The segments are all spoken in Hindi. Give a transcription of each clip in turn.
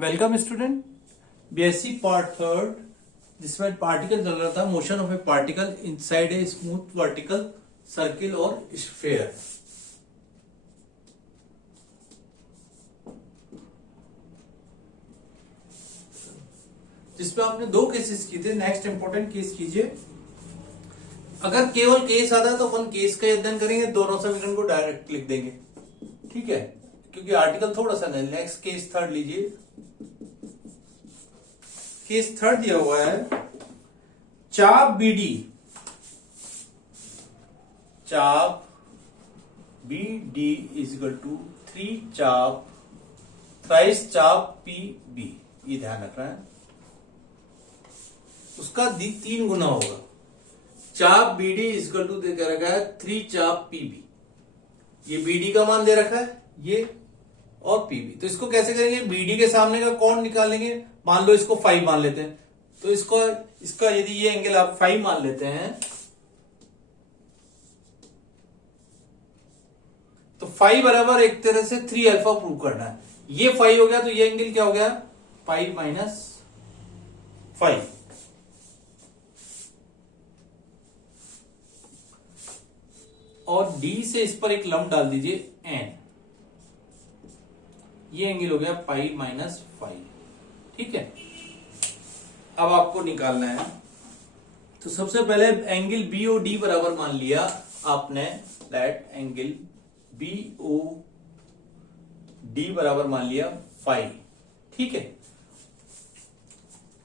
Welcome student. BSc part third, जिसमें पार्टिकल चल रहा था, motion of A particle inside a smooth vertical circle और स्फीयर। जिसमें आपने दो केसेस किए थे। नेक्स्ट इंपॉर्टेंट केस कीजिए। अगर केवल केस आता है तो अपन केस का अध्ययन करेंगे, दोनों समीकरण को डायरेक्ट लिख देंगे, ठीक है, क्योंकि आर्टिकल थोड़ा सा नहीं। नेक्स्ट केस थर्ड लीजिए। केस थर्ड दिया हुआ है, चाप बीडी, चाप बीडी इज इक्वल टू 3 चाप थ्राइस चाप पीबी। ये ध्यान रखना है, उसका 3 गुना होगा। चाप बीडी इज इक्वल टू दे रखा है 3 चाप पीबी। ये बीडी का मान दे रखा है, ये और पीबी। तो इसको कैसे करेंगे? बीडी के सामने का कोण निकालेंगे। मान लो इसको 5 मान लेते हैं, तो इसका यदि ये एंगल आप 5 मान लेते हैं तो 5 बराबर एक तरह से 3 अल्फा प्रूव करना है। ये 5 हो गया तो ये एंगल क्या हो गया? 5 माइनस 5। और डी से इस पर एक लंब डाल दीजिए एन। ये एंगल हो गया पाई माइनस 5, ठीक है। अब आपको निकालना है, तो सबसे पहले एंगल बी ओ डी बराबर मान लिया आपने। That angle B O D बराबर मान लिया 5, ठीक है।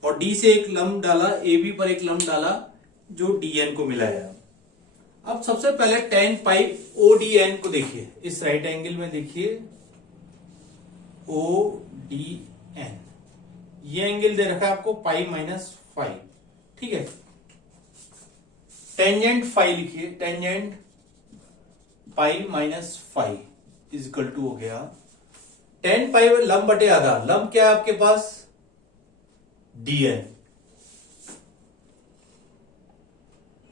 और डी से एक लंब डाला, ए बी पर एक लंब डाला, जो डी एन को मिलाया। अब सबसे पहले tan pi O D N को देखिए। इस राइट एंगल में देखिए ओ डी एन, ये एंगल दे रखा है आपको पाई माइनस 5, ठीक है। टेंजेंट फाई लिखिए, tangent pi minus 5 is equal to हो गया tan पाई लंब बटे आधा। लंब क्या है आपके पास? dn,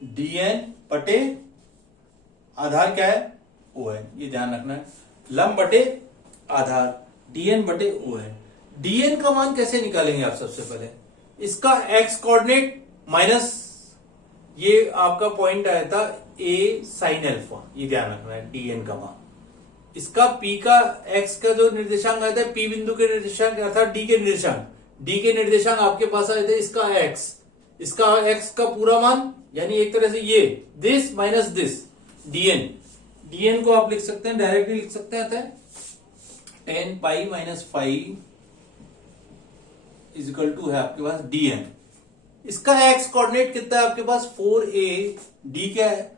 dn बटे आधार क्या है? ON। ये ध्यान रखना है, लंब बटे आधार, dn बटे ON। dn का मान कैसे निकालेंगे आप? सबसे पहले इसका x कोऑर्डिनेट माइनस ये आपका पॉइंट आया था a साइन अल्फा। ये ध्यान रखना है, dn का मान। इसका p का x का जो निर्देशांक आया था, p बिंदु के निर्देशांक अर्थात d के निर्देशांक, d के निर्देशांक आपके पास आए थे। इसका x, इसका x का पूरा मान, यानी एक तरह से ये this minus this, dn। dn को आप लिख सकते हैं, डायरेक्टली लिख सकते हैं, tan pi minus 5 is equal to है आपके पास dn। इसका x कोऑर्डिनेट कितना है आपके पास? 4a, d क्या है?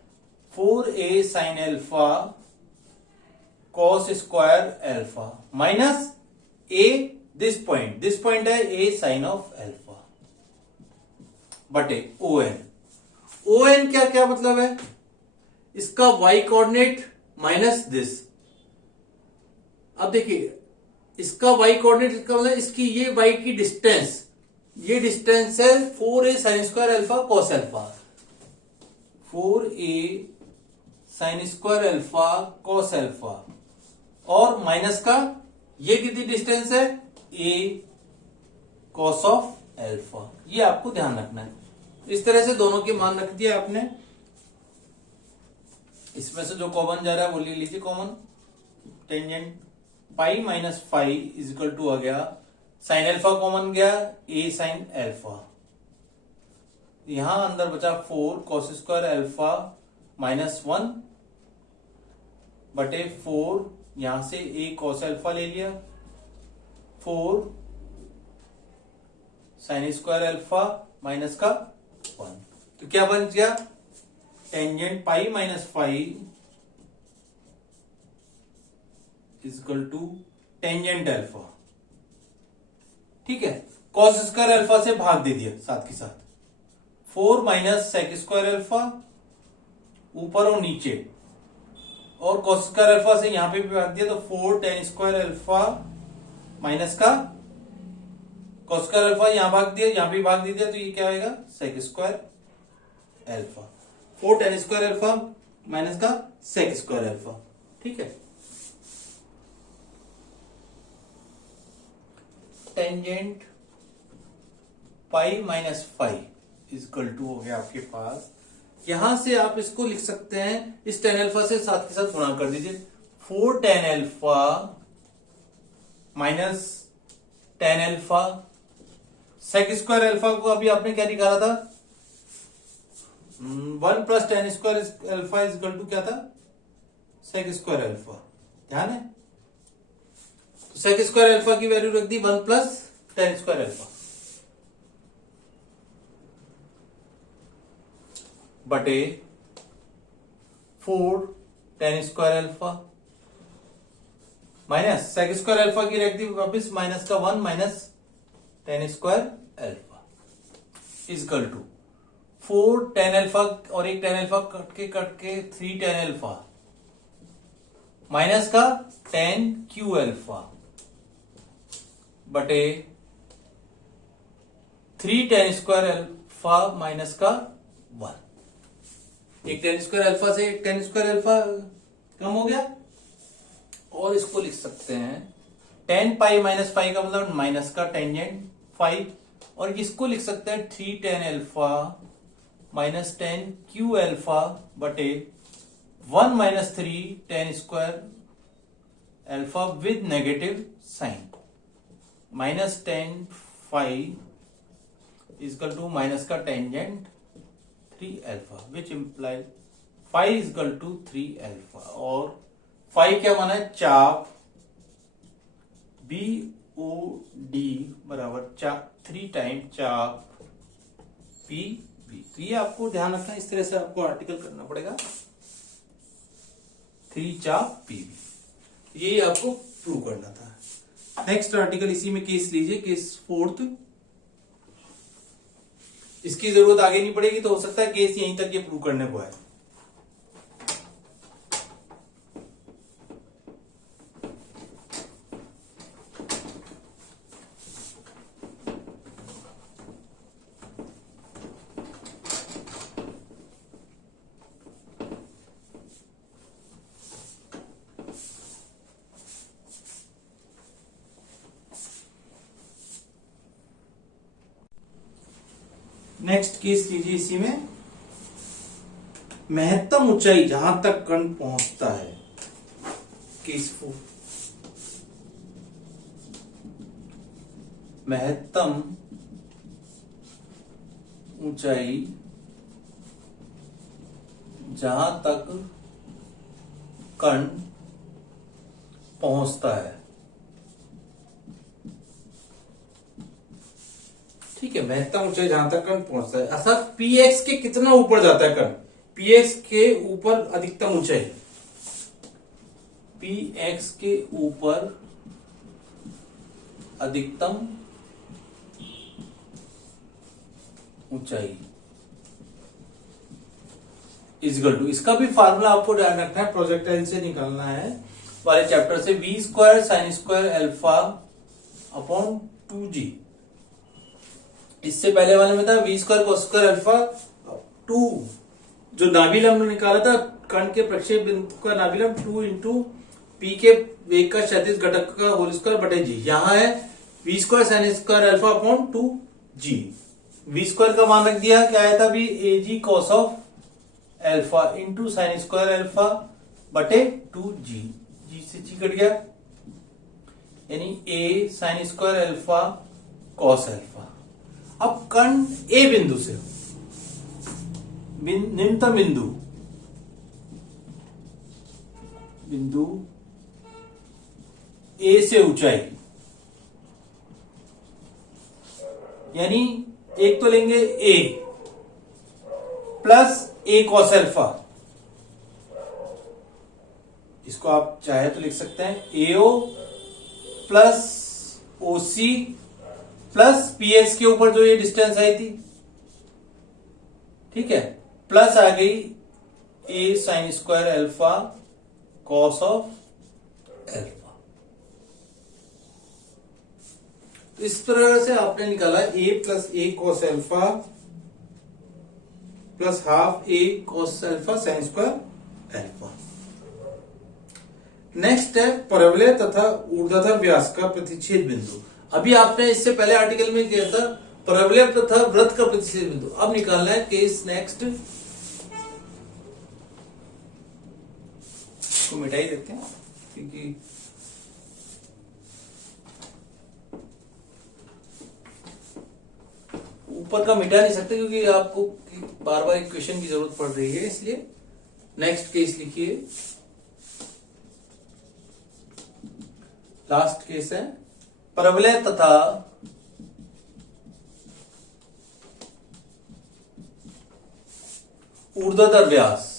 4a sine alpha cos square alpha minus a this point है a साइन ऑफ अल्फा बटे ON। ON क्या क्या मतलब है? इसका y कोऑर्डिनेट माइनस दिस। अब देखिए, इसका y कोऑर्डिनेट, इसका मतलब इसकी ये y की डिस्टेंस, ये डिस्टेंस है 4a sign square alpha cos alpha. 4a sign square alpha cos alpha और माइनस का ये कितनी डिस्टेंस है? a cos of alpha. ये आपको ध्यान रखना है। इस तरह से दोनों के मान रख दिया आपने। इसमें से जो कॉमन जा रहा है वो ले लीजिए common. Tangent pi minus 5 is equal to आ गया, साइन अल्फा कॉमन गया, a साइन अल्फा। यहां अंदर बचा 4 कॉस स्क्वायर अल्फा माइनस 1 बटे 4, यहां से a कॉस अल्फा ले लिया, 4 साइन स्क्वायर अल्फा माइनस का 1। तो क्या बन गया? Tangent pi minus 5 is equal to tangent alpha, ठीक है। कॉस स्क्वायर अल्फा से भाग दे दिया साथ के साथ, 4 माइनस सेक स्क्वायर अल्फा ऊपर और नीचे, और कॉस स्क्वायर अल्फा से यहां पे भी भाग दिया, तो 4 टेन स्क्वायर अल्फा माइनस का कॉस स्क्वायर अल्फा यहां भाग दिया, यहां भी भाग दे दिया, तो ये क्या आएगा? Sec square alpha. 4 tan square alpha minus का सेक स्क्वायर अल्फा, ठीक है। Tangent pi minus five is equal to हो गया आपके पास। यहां से आप इसको लिख सकते हैं, इस टेन अल्फा से साथ के साथ गुणा कर दीजिए, 4 tan alpha minus tan alpha, sec square alpha को अभी आपने क्या निकाला था, 1 plus tan square alpha is equal to क्या था, सेक स्क्वायर अल्फा। ध्यान है, तो सेक स्क्वायर अल्फा की वैल्यू रख दी 1 प्लस टेन स्क्वायर अल्फा बटे 4 tan square alpha minus sec square alpha की रख दी वापिस माइनस का 1 minus tan square alpha is equal to 4 tan alpha और एक टेन अल्फा कट के 3 टेन अल्फा माइनस का 10 क्यू अल्फा बटे 3 टेन स्क्वायर अल्फा माइनस का 1। एक टेन स्क्वायर अल्फा से एक टेन स्क्वायर अल्फा कम हो गया, और इसको लिख सकते हैं 10 पाई माइनस फाइव का मतलब माइनस का टेंजेंट 5, और इसको लिख सकते हैं 3 tan alpha minus 10 cube alpha बटे 1 minus 3 tan square alpha with negative sign, minus 10 5 is equal to minus का tangent 3 alpha which imply 5 is equal to 3 alpha, और 5 क्या माना है, चाप BOD बराबर 3 टाइम चाप PB। तो ये आपको ध्यान रखना, इस तरह से आपको आर्टिकल करना पड़ेगा, 3 चाप PB। ये आपको प्रूव करना था। नेक्स्ट आर्टिकल इसी में केस लीजिए, केस 4th। इसकी जरूरत आगे नहीं पड़ेगी, तो हो सकता है केस यहीं तक ये प्रूव करने को है। नेक्स्ट केस लीजिए इसी में, महत्तम ऊंचाई जहां तक कण पहुंचता है, केस 4। महत्तम ऊंचाई जहां तक कण पहुंचता है, ठीक है, महत्तम ऊंचाई जहां तक कण पहुंचता है, अर्थात px के कितना ऊपर जाता है कण, px के ऊपर अधिकतम ऊंचाई, px के ऊपर अधिकतम ऊंचाई इजगल टू, इसका भी फार्मूला आपको ध्यान रखना है, प्रोजेक्टाइल से निकालना है वाले चैप्टर से, v square sine square alpha upon 2g। इससे पहले वाले में था v square cos square alpha 2, जो नाभिलंब निकाला था कण के प्रक्षेप बिंदु का नाभिलंब 2 इंटू पी के वेग का क्षैतिज घटक का होल स्क्वायर बटे जी। यहां है v square sine square alpha upon 2g। v square का मान रख दिया, क्या आया था अभी,ag cos of alpha into sine square alpha बटे 2g, जी से जी कट गया, यानी a sign square alpha cos alpha. अब कण ए बिंदु से निम्नतम बिंदु ए से ऊंचाई, यानी एक तो लेंगे a plus a cos alpha, इसको आप चाहे तो लिख सकते हैं AO plus OC plus px के ऊपर जो ये डिस्टेंस आई थी, ठीक है, प्लस आ गई a sign square alpha cos of alpha. तो इस तरह से आपने निकाला a plus a cos alpha plus half a cos alpha sign square alpha. Next है परवलय तथा ऊर्ध्वाधर व्यास का प्रतिच्छेद बिंदु। अभी आपने इससे पहले आर्टिकल में किया था परवलय तथा वृत्त का प्रतिच्छेद बिंदु। अब निकालना है केस नेक्स्ट को मिटा ही देते हैं क्योंकि ऊपर का मिटा नहीं सकते क्योंकि आपको बार बार इक्वेशन की जरूरत पड़ रही है, इसलिए नेक्स्ट केस लिखिए। लास्ट केस है परवलय तथा ऊर्ध्वाधर व्यास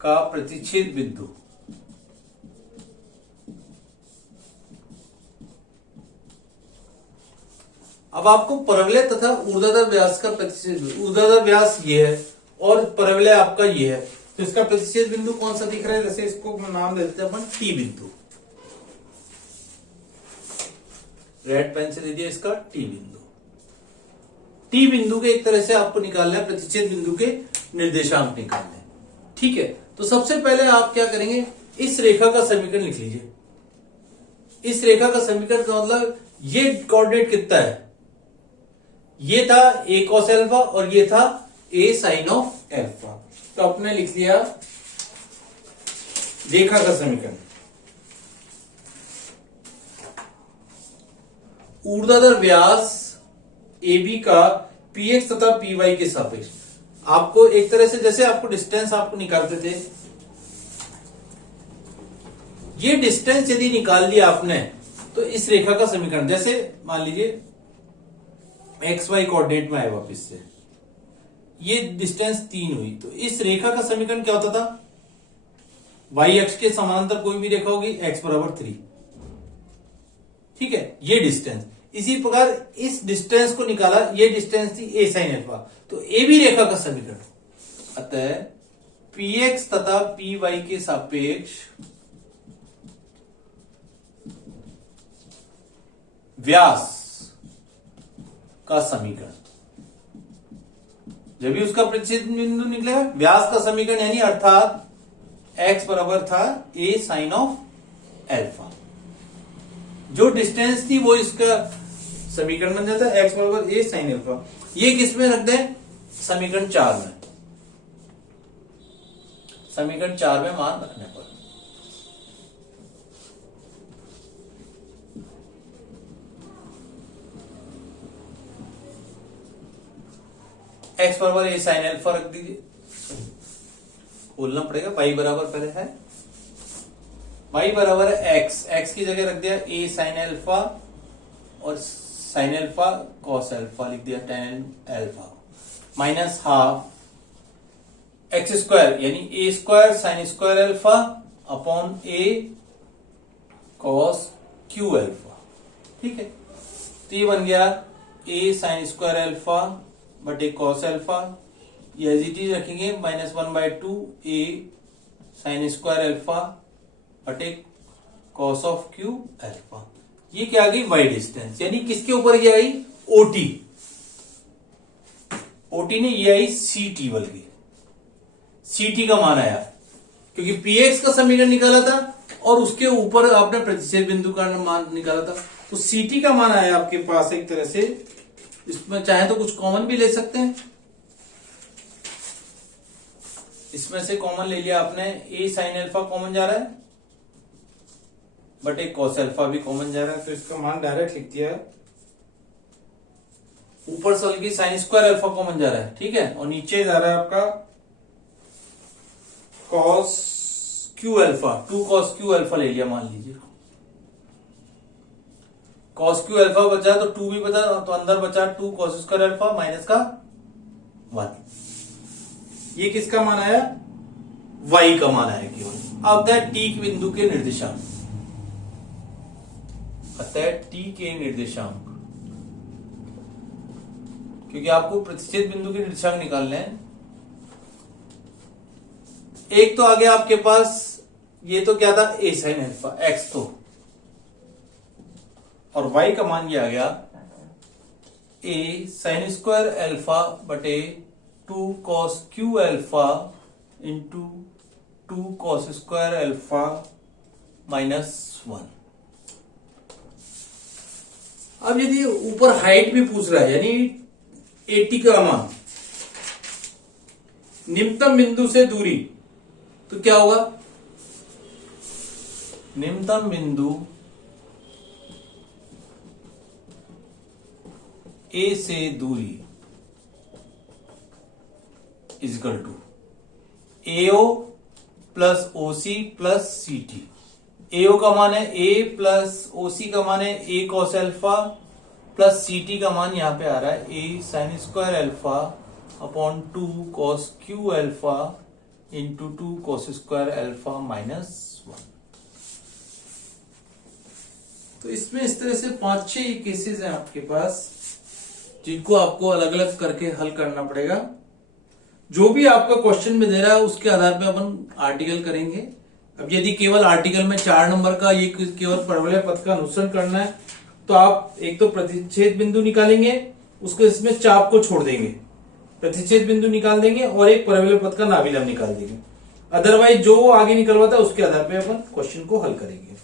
का प्रतिच्छेद बिंदु अब आपको परवलय तथा ऊर्ध्वाधर व्यास का प्रतिच्छेद बिंदु, ऊर्ध्वाधर व्यास ये है और परवलय आपका ये है, तो इसका प्रतिच्छेद बिंदु कौन सा दिख रहा है? जैसे इसको नाम देते हैं अपन टी बिंदु, रेड पेन से दे दिया इसका टी बिंदु। टी बिंदु के एक तरह से आपको निकालना है प्रतिच्छेद बिंदु के निर्देशांक निकालने, ठीक है। तो सबसे पहले आप क्या करेंगे, इस रेखा का समीकरण लिख लीजिए। इस रेखा का समीकरण का मतलब ये कोऑर्डिनेट कितना है, ये था a cos अल्फा और ये था a sin ऑफ अल्फा। तो आपने लिख लिया रेखा का समीकरण। ऊर्ध्वाधर व्यास AB का px तथा py के सापेक्ष आपको एक तरह से, जैसे आपको डिस्टेंस आपको निकालते थे, ये डिस्टेंस यदि निकाल लिया आपने तो इस रेखा का समीकरण, जैसे मान लीजिए एक्स वाई कोऑर्डिनेट में आए वापिस से, ये डिस्टेंस 3 हुई, तो इस रेखा का समीकरण क्या होता था, वाई अक्ष के समांतर कोई भी रेखा होगी x बराबर 3, ठीक है, ये डिस्टेंस। इसी प्रकार इस डिस्टेंस को निकाला, ये डिस्टेंस थी a sin अल्फा, तो ए बी रेखा का समीकरण। अतः px तथा py के सापेक्ष व्यास का समीकरण, जब भी उसका प्रतिच्छेद बिंदु निकलेगा, व्यास का समीकरण यानी अर्थात x बराबर था a sin ऑफ अल्फा, जो डिस्टेंस थी वो इसका समीकरण बन जाता है x बराबर a sin अल्फा। ये किस में रख दें, समीकरण 4 में, समीकरण 4 में मान रखने पर x बराबर a sin अल्फा रख दीजिए, खोलना पड़ेगा, y बराबर पहले है, y बराबर है x की जगह रख दिया a sin अल्फा और sin अल्फा cos अल्फा लिख दिया tan alpha, minus half x square यानी a square sin square alpha upon a cos q alpha, ठीक है। तो ये बन गया a sin स्क्वायर अल्फा बटे cos अल्फा, ये एज इट इज रखेंगे -1/2 a sin स्क्वायर अल्फा बटे cos ऑफ q अल्फा। ये क्या आ गई, y डिस्टेंस, यानी किसके ऊपर ये आई, OT, OT ने ये आई CT, बल्कि CT का मान आया क्योंकि px का समीकरण निकाला था और उसके ऊपर आपने प्रतिच्छेद बिंदु का मान निकाला था, तो CT का मान आया आपके पास एक तरह से। इसमें चाहे तो कुछ कॉमन भी ले सकते हैं, इसमें से कॉमन ले लिया आपने, a sin अल्फा कॉमन जा रहा है बट एक cos अल्फा भी कॉमन जा रहा है, तो इसका मान डायरेक्ट लिख दिया है। ऊपर से की sin स्क्वायर अल्फा कॉमन जा रहा है, ठीक है, और नीचे जा रहा है आपका cos q alpha, 2 cos q alpha ले लिया मान लीजिए, cos q अल्फा बचा तो 2 भी बचा, तो अंदर बचा 2 cos स्क्वायर अल्फा माइनस का 1। ये किसका मान आया, y का मान आया केवल। अब है t के बिंदु के निर्देशांक, अतः t के निर्देशांक, क्योंकि आपको प्रतिच्छेद बिंदु के निर्देशांक निकालने हैं। एक तो आ गया आपके पास, ये तो क्या था a sin अल्फा x, तो और y का मान ये आ गया a sin स्क्वायर अल्फा बटे 2 cos q alpha into 2 cos square alpha -1। अब यदि ऊपर हाइट भी पूछ रहा है, यानी 80 का मान, निम्नतम बिंदु से दूरी, तो क्या होगा? निम्नतम बिंदु ए से दूरी is equal to AO plus OC plus CT. AO का मान है ए प्लस ओसी का मान है ए कॉस अल्फा प्लस सीटी का मान यहां पे आ रहा है A sine square alpha upon 2 cos cube alpha into 2 cos square alpha -1। तो इसमें इस तरह से 5-6 केसेस हैं आपके पास, जिनको आपको अलग अलग करके हल करना पड़ेगा। जो भी आपका क्वेश्चन में दे रहा है उसके आधार पे अपन आर्टिकल करेंगे। अब यदि केवल आर्टिकल में 4 नंबर का ये केवल परवलय पथ का अनुसरण करना है, तो आप एक तो प्रतिच्छेद बिंदु निकालेंगे, उसको इसमें चाप को छोड़ देंगे, प्रतिच्छेद बिंदु निकाल देंगे और एक परवलय पथ का नाभिलंब निकाल देंगे। अदरवाइज जो आगे निकलवाता है उसके आधार पे अपन क्वेश्चन को हल करेंगे।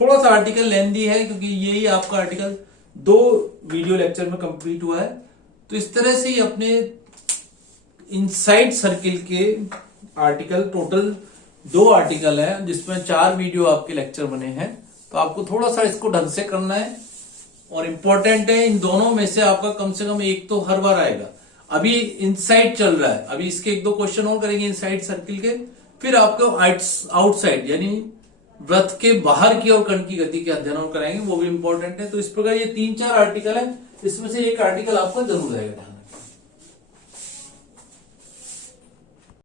थोड़ा सा आर्टिकल लेंथी है, क्योंकि यही आपका आर्टिकल 2 वीडियो लेक्चर में कंप्लीट हुआ है। तो इस तरह से ही अपने इनसाइड सर्किल के आर्टिकल, टोटल 2 आर्टिकल है, जिसमें 4 वीडियो आपके लेक्चर बने हैं। तो आपको थोड़ा सा इसको ढंग से करना है, और इंपॉर्टेंट है इन दोनों में से आपका कम से कम एक तो हर बार आएगा। अभी इनसाइड चल रहा है, अभी इसके 1-2 क्वेश्चन और करेंगे इनसाइड सर्किल के, फिर आपको आउटसाइड यानी वृत्त के बाहर की ओर कण की गति के अध्ययन और कराएंगे, वो भी इंपॉर्टेंट है। तो इस प्रकार ये 3-4 आर्टिकल है, इसमें से एक आर्टिकल आपका जरूर रहेगा।